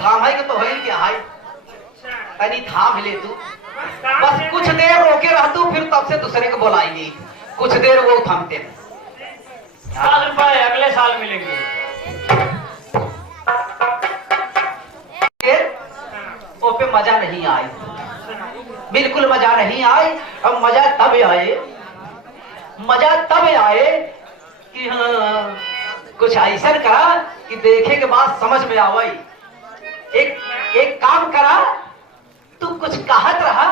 थाम है कि तो है क्या है तनी थाम ले तू बस कुछ देर रोके रह तू फिर तब से दूसरे को बुलाएंगे कुछ देर वो थमते ₹7 अगले साल मिलेंगे। वो पे मजा नहीं आए बिल्कुल मजा नहीं आए अब मजा तब आए कि हाँ कुछ ऐसा करा कि देखे के बाद समझ में आवे एक काम करा तू कुछ कहत रहा